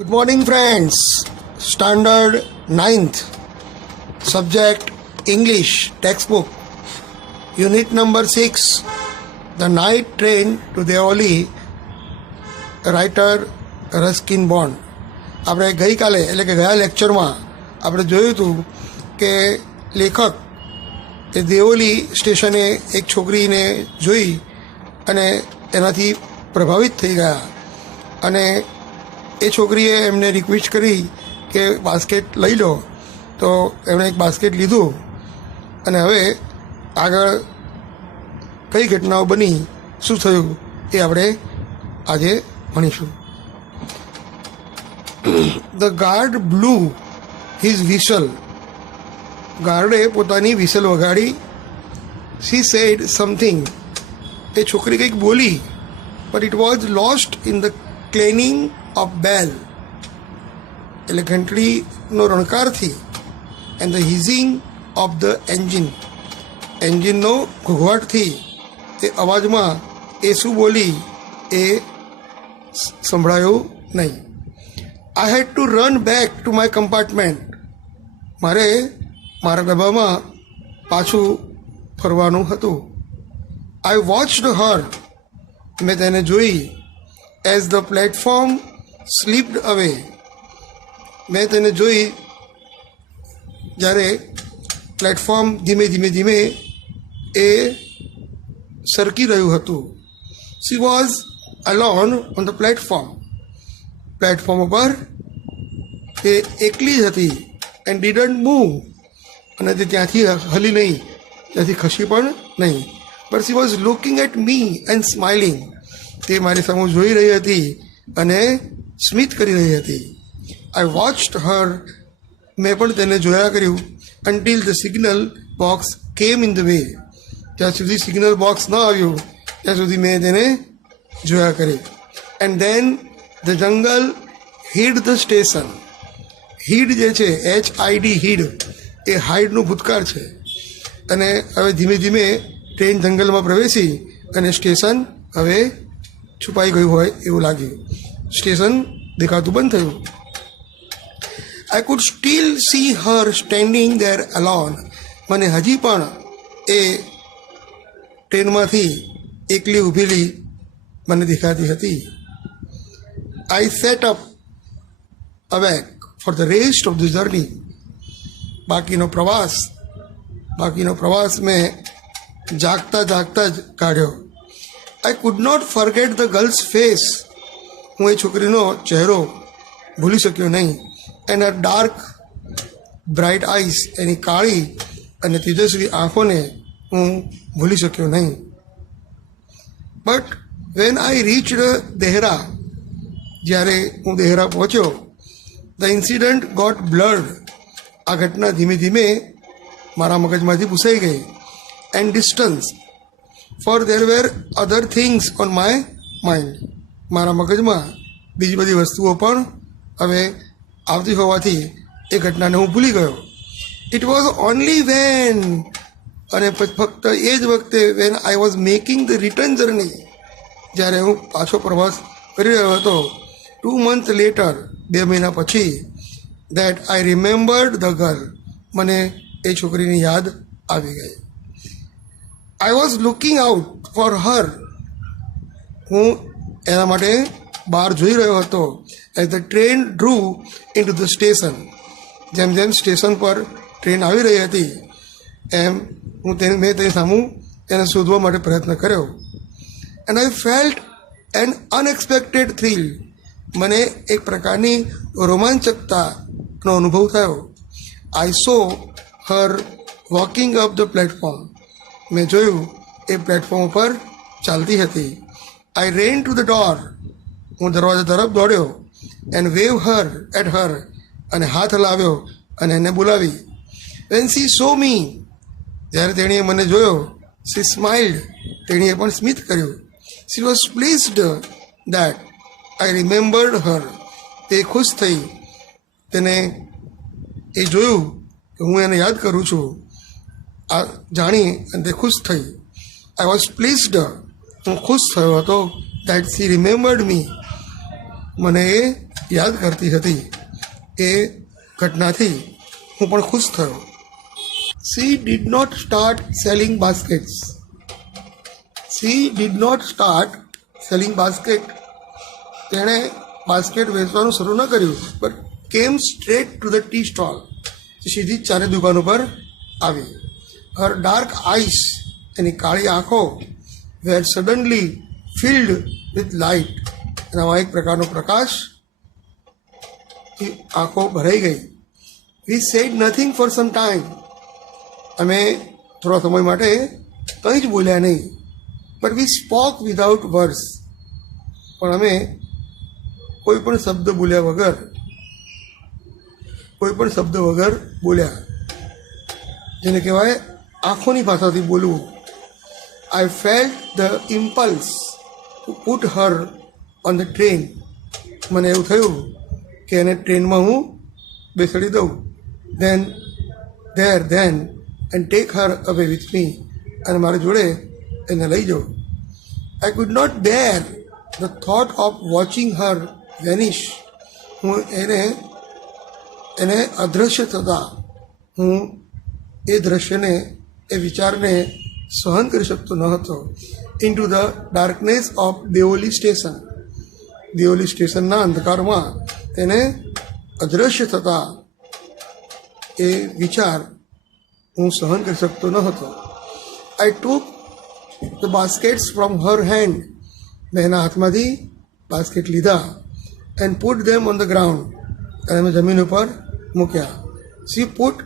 Good morning, friends. Standard 9th, subject English, textbook, unit number 6, The Night Train to Deoli, writer Ruskin bond. આપણે ગઈકાલે એટલે કે ગયા લેક્ચરમાં આપણે જોયું હતું કે લેખક એ દેઓલી સ્ટેશને એક છોકરીને જોઈ અને એનાથી પ્રભાવિત થઈ ગયા અને એ છોકરીએ એમને રિક્વેસ્ટ કરી કે બાસ્કેટ લઈ લો, તો એમણે એક બાસ્કેટ લીધું અને હવે આગળ કઈ ઘટનાઓ બની, શું થયું એ આપણે આજે ભણીશું. The guard blew his whistle. ગાર્ડે પોતાની વિસલ વગાડી. શી સેડ સમથિંગ. એ છોકરી કંઈક બોલી, but it was lost in the clanging of bell. એટલે ઘંટડીનો રણકારથી. And the hissing of the engine. એન્જિનનો ઘોઘવાટથી, એ અવાજમાં એ શું બોલી એ સંભળાયું નહીં. I had to run back to my compartment. મારે મારા ડબ્બામાં પાછું ફરવાનું હતું. I watched her. મેં તેને જોઈ. એઝ ધ પ્લેટફોર્મ સ્લીપ્ડ અવે. મેં તેને જોઈ જ્યારે પ્લેટફોર્મ ધીમે ધીમે ધીમે એ સરકી રહ્યું હતું. She was alone on the platform. Platform ઉપર તે એકલી જ હતી. And didn't move. અને તે ત્યાંથી હલી નહીં, ત્યાંથી ખસી પણ નહીં. But she was looking at me and smiling. તે મારી સામે જોઈ રહી હતી અને સ્મિત કરી રહી હતી. આઈ વોચડ હર. મેં પણ તેને જોયા કર્યું. અન્ટિલ ધ સિગ્નલ બોક્સ કેમ ઇન ધ વે. જ્યાં સુધી સિગ્નલ બોક્સ ન આવ્યું ત્યાં સુધી મેં તેને જોયા કરી. And then the jungle hid the station. Hid જે છે, HID, હીડ, એ હાઇડનું ભૂતકાળ છે. અને હવે ધીમે ધીમે ટ્રેન જંગલમાં પ્રવેશી અને સ્ટેશન હવે છુપાઈ ગયું હોય એવું લાગ્યું. સ્ટેશન દેખાતું બંધ થયું. I could steel C Har standing there alone. મને હજી પણ એ ટ્રેનમાંથી એકલી ઊભેલી મને દેખાતી હતી. I sat up awake for the rest of the journey. બાકીનો પ્રવાસ મેં જાગતા જાગતા જ કાઢ્યો. I could not forget the girl's face. હું એ છોકરીનો ચહેરો ભૂલી શક્યો નહીં. And her dark bright eyes. એની કાળી અને તેજસ્વી આંખોને હું ભૂલી શક્યો નહીં. But when I reached Dehra. જ્યારે હું દેહરા પહોંચ્યો, ધ ઇન્સિડન્ટ ગોટ બ્લર્ડ. આ ઘટના ધીમે ધીમે મારા મગજમાંથી ભૂસાઈ ગઈ. And distance. For there were other things on my mind. મારા મગજમાં બીજી બધી વસ્તુઓ પણ હવે આવતી હોવાથી એ ઘટનાને હું ભૂલી ગયો. It was only when. અને ફક્ત એ જ વખતે when I was making the return journey. જ્યારે હું પાછો પ્રવાસ કરી રહ્યો હતો, 2 months લેટર, 2 મહિના પછી, દેટ આઈ રિમેમ્બર્ડ ધ ગર્લ. મને એ છોકરીની યાદ આવી ગઈ. I was looking out for her. હું એના માટે બહાર જોઈ રહ્યો હતો. As the train drew in two the station. જેમ જેમ સ્ટેશન પર ટ્રેન આવી રહી હતી એમ મેં તેની સામું તેને શોધવા માટે પ્રયત્ન કર્યો. And I felt an unexpected thrill. મને એક પ્રકારની રોમાંચકતાનો અનુભવ થયો. I saw her walking up the platform. મેં જોયું એ પ્લેટફોર્મ ઉપર ચાલતી હતી. I ran to the door. હું દરવાજા તરફ દોડ્યો. And wave her at her. અને હાથ હલાવ્યો અને એને બોલાવી. When she saw me. જ્યારે તેણીએ મને જોયો, સી સ્માઇલ્ડ. તેણીએ પણ સ્મિત કર્યું. She was pleased that I remembered her. તે ખુશ થઈ. તેને એ જોયું કે હું એને યાદ કરું છું. આ જાણી અને તે ખુશ થઈ. I was pleased. હું ખુશ થયો હતો દેટ સી રિમેમ્બર્ડ મી. મને એ યાદ કરતી હતી એ ઘટનાથી હું પણ ખુશ થયો. She did not start selling baskets. She did not start selling basket. તેણે બાસ્કેટ વેચવાનું શરૂ ન કર્યું, બટ કેમ straight to the tea stall. સીધી જ ચારે દુકાન ઉપર આવી. હર ડાર્ક આઈસ, એની કાળી આંખો, were suddenly filled with light. એનામાં એક પ્રકારનો પ્રકાશ, આંખો ભરાઈ ગઈ. We said nothing for some time. અમે થોડા સમય માટે કંઈ જ બોલ્યા નહીં. But we spoke without words. પણ અમે કોઈ પણ શબ્દ વગર બોલ્યા, જેને કહેવાય આંખોની ભાષાથી બોલવું. આઈ felt the impulse two put Har on the train. મને એવું થયું કે એને ટ્રેનમાં હું બેસાડી દઉં. ધેન એન્ડ ટેક હર અવે વિથ મી. અને મારી જોડે એને લઈ જાઉં. I could not bear the thought of watching her vanish. હું એને અદૃશ્ય થતાં હું એ દ્રશ્યને, એ વિચારને સહન કરી શકતો ન હતો. In to the darkness of Deoli station. Deoli સ્ટેશનના અંધકારમાં તેને અદૃશ્ય થતાં એ વિચાર હું સહન કરી શકતો ન હતો. I took the baskets from her hand. મેં એના હાથમાંથી બાસ્કેટ લીધા. And put them on the ground. અને મેં જમીન ઉપર મૂક્યા. She put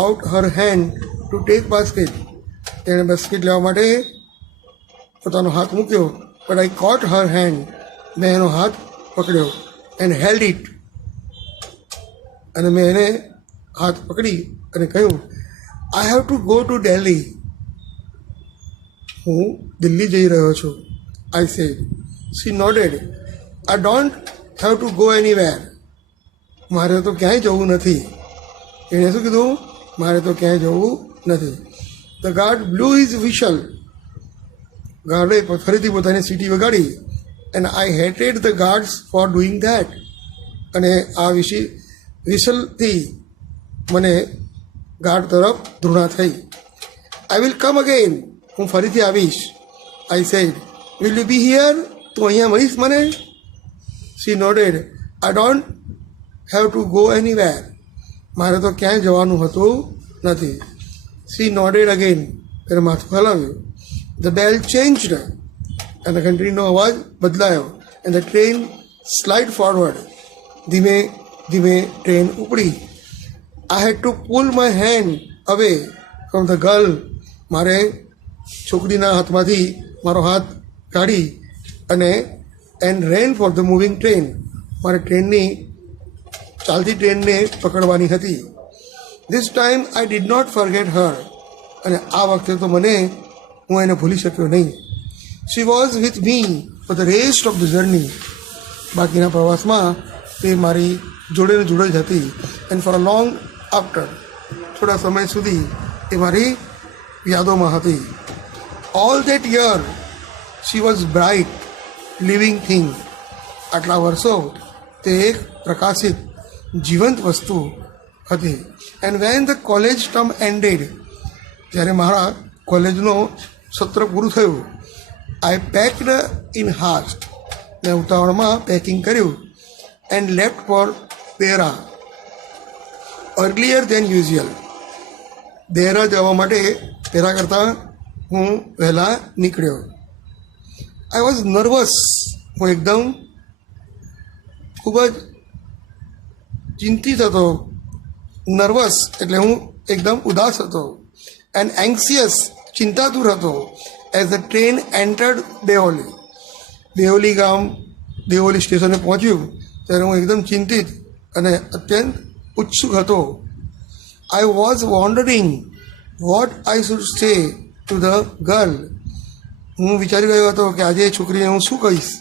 out her hand to take basket. તેણે બાસ્કેટ લેવા માટે પોતાનો હાથ મૂક્યો. But I caught her hand. મેં એનો હાથ પકડ્યો. And held it. અને મેં એને હાથ પકડી અને કહ્યું, I have to go to Delhi. હું દિલ્હી જઈ રહ્યો છું. I said. She nodded. I don't have to go anywhere. મારે તો ક્યાંય જવું નથી. એણે શું કીધું? મારે તો ક્યાંય જવું નથી. The guard blew his whistle. ગાર્ડે ફરીથી પોતાની સીટી વગાડી. And I hated the guards for doing that. અને આ વિશલથી મને ગાર્ડ તરફ ધૃણા થઈ. I will come again. હું ફરીથી આવીશ. I said. Will you be here. તું અહીંયા મળીશ મને? She nodded. I don't have to go anywhere. મારે તો ક્યાંય જવાનું હતું નથી. She nodded again. એને માથું હલાવ્યું. The bell changed. અને ઘંટડીનો અવાજ બદલાયો. And the train slid forward. ધીમે ધીમે ટ્રેન ઉપડી. I had to pull my hand away from the girl. મારે છોકરીના હાથમાંથી મારો હાથ કાઢી અને and ran for the moving train. મારે ચાલતી ટ્રેનને પકડવાની હતી. This time I did not forget her. અને આ વખતે તો હું એને ભૂલી શક્યો નહીં. She was with me for the rest of the journey. બાકીના પ્રવાસમાં તે મારી જોડે જ હતી. And for a long after. થોડા સમય સુધી એ મારી યાદોમાં હતી. All that year she was bright living thing. આટલા વર્ષો તે એક પ્રકાશિત જીવંત વસ્તુ હતી. And when the college term ended. જ્યારે મારા કોલેજનો સત્ર પૂરું થયું. I packed in haste. મેં ઉતાવળમાં પેકિંગ કર્યું. And left for Dehra earlier than usual. Dehra જવા માટે પહેલાં કરતાં હું વહેલા નીકળ્યો. I was nervous. હું એકદમ ખૂબ જ ચિંતિત હતો. નર્વસ એટલે હું એકદમ ઉદાસ હતો. એન્ડ એન્ક્સિયસ, ચિંતાતુર હતો. As the train entered Deoli. Deoli સ્ટેશને પહોંચ્યું ત્યારે હું એકદમ ચિંતિત અને અત્યંત ઉત્સુક હતો. I was wondering what I should say to the girl. હું વિચારી રહ્યો હતો કે આજે છોકરીને હું શું કહીશ.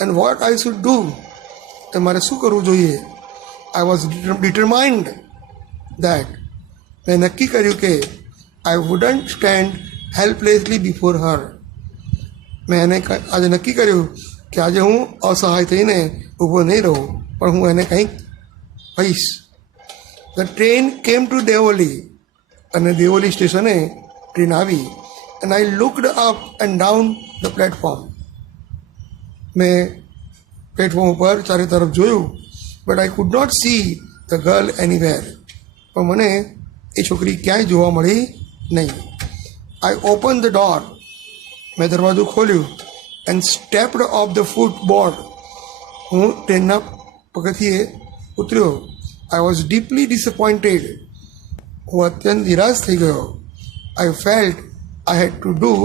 And what I should do. એ મારે શું કરવું જોઈએ. I was determined that. મેં નક્કી કર્યું કે I wouldn't stand helplessly before her. મેં આજે નક્કી કર્યું કે આજે હું અસહાય થઈને ઊભો નહીં રહું, પણ હું એને કંઈક કહીશ. The train came to Deoli, અને દેવોલી સ્ટેશને ટ્રેન આવી. And I looked up and down the platform. મેં પ્લેટફોર્મ ઉપર ચારે તરફ જોયું, but I could not see the girl anywhere. પણ મને એ છોકરી ક્યાંય જોવા મળી નહીં. I open the door. મેં દરવાજો ખોલ્યું and stepped off the foot board. હું ટ્રેનના પગથિયે ઉતર્યો. I was deeply disappointed. હું અત્યંત નિરાશ થઈ ગયો. આઈ felt I had to do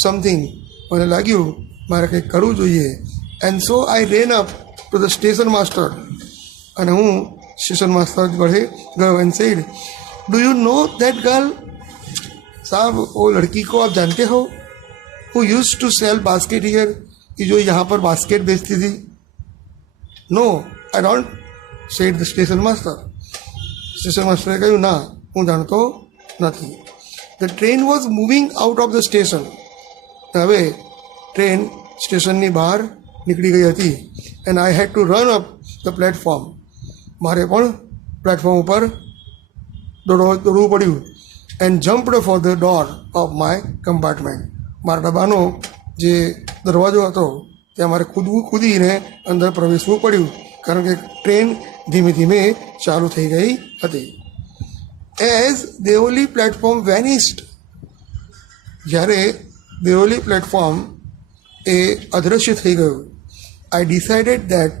something. મને લાગ્યું મારે કંઈક કરવું જોઈએ. And so I ran up to the station master. અને હું સ્ટેશન માસ્ટર ગળે ગયો and said, do you know that girl? साहब वो लड़की को आप जानते हो who used to sell basket here, कि जो यहाँ पर बास्केट बेचती थी? No I don't, said the station master. Station માસ્ટરે કહ્યું, ના, હું જાણતો નથી. The train was moving out of the station. હવે ટ્રેન સ્ટેશનની બહાર નીકળી ગઈ હતી. And I had to run up the platform. મારે પણ પ્લેટફોર્મ ઉપર દોડવું પડ્યું. And jumped for the door of my compartment. મારા ડબ્બાનો જે દરવાજો હતો ત્યાં મારે કૂદીને અંદર પ્રવેશવું પડ્યું, કારણ કે ટ્રેન ધીમે ધીમે ચાલુ થઈ ગઈ હતી. As Deoli platform vanished. જ્યારે દેવોલી પ્લેટફોર્મ એ અદૃશ્ય થઈ ગયું. I decided that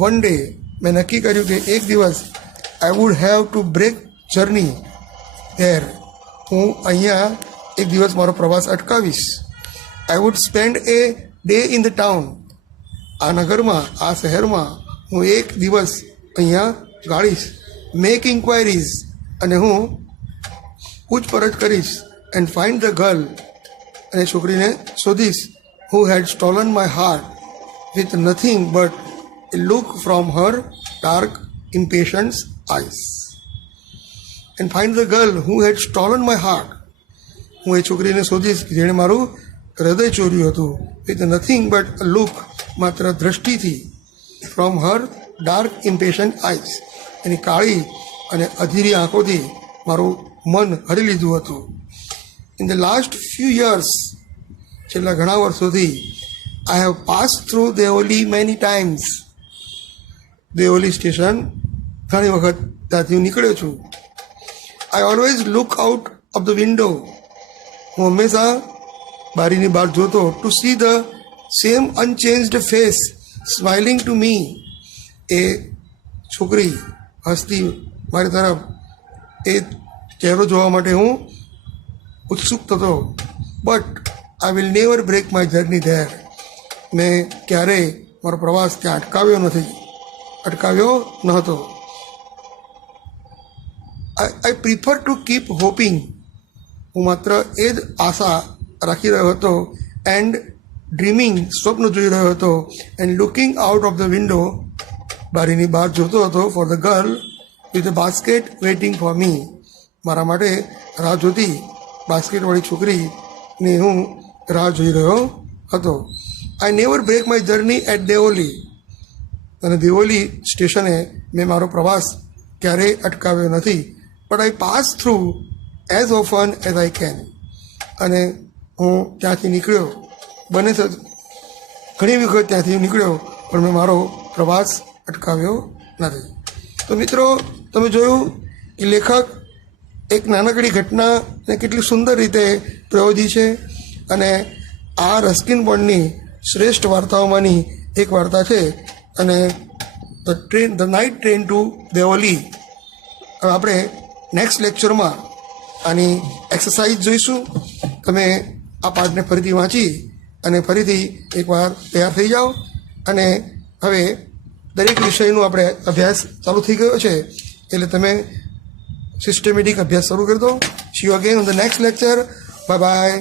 one day, મેં નક્કી કર્યું કે એક દિવસ I would have to break journey there. હું અહીંયા એક દિવસ મારો પ્રવાસ અટકાવીશ. I would spend a day in the town. આ નગરમાં, આ શહેરમાં હું એક દિવસ અહીંયા ગાળીશ. મેક ઇન્ક્વાયરીઝ, અને હું પૂછપરછ કરીશ. એન્ડ ફાઇન્ડ ધ ગર્લ, અને છોકરીને શોધીશ. Who had stolen my heart with nothing but a look from her dark impatient eyes. And find the girl who had stolen my heart. હું એ છોકરીને શોધીશ જેણે મારું હૃદય ચોર્યું હતું. With nothing but a look, માત્ર દ્રષ્ટિથી. From her dark impatient eyes, એની કાળી અને અધીરી આંખોથી મારું મન હરી લીધું હતું. In the last few years, છેલ્લા ઘણા વર્ષોથી, I have pass through Deoli many times. Deoli station ઘણી વખત ત્યાંથી હું નીકળ્યો છું. I always look out of the window. હું હંમેશા બારીની બહાર જોતો, to see the same unchanged face smiling to me. એ છોકરી હસતી મારી તરફ, એ ચહેરો જોવા માટે હું ઉત્સુક થતો. But I will never break my journey there. મેં ક્યારેય મારો પ્રવાસ ત્યાં અટકાવ્યો નહોતો. I prefer to keep hoping. હું માત્ર એ જ આશા રાખી રહ્યો હતો. એન્ડ ડ્રીમિંગ, સ્વપ્ન જોઈ રહ્યો હતો. And looking out of the window, બારીની બહાર જોતો હતો. For the girl with a basket waiting for me. મારા માટે રાહ જોતી બાસ્કેટવાળી છોકરીને હું રાહ જોઈ રહ્યો હતો. I never break my journey at Deoli. અને દેવોલી સ્ટેશને મેં મારો પ્રવાસ ક્યારેય અટકાવ્યો નથી. But I pass through as often as I can. અને હું ત્યાંથી નીકળ્યો, બને છે ઘણી વખત ત્યાંથી નીકળ્યો, પણ મેં મારો પ્રવાસ અટકાવ્યો નથી. તો મિત્રો, તમે જોયું કે લેખક એક નાનકડી ઘટનાને કેટલી સુંદર રીતે પ્રયોજી છે. અને આ રસ્કિન બોન્ડની શ્રેષ્ઠ વાર્તાઓમાંની એક વાર્તા છે. અને the night train to Deoli. હવે આપણે નેક્સ્ટ લેક્ચરમાં આની એક્સરસાઇઝ જોઈશું. તમે આ પાઠને ફરીથી વાંચી અને ફરીથી એકવાર તૈયાર થઈ જાઓ. અને હવે દરેક વિષયનું આપણે અભ્યાસ ચાલુ થઈ ગયો છે, એટલે તમે સિસ્ટમેટિક અભ્યાસ શરૂ કરી દો. C you again on the next lecture. Bye bye.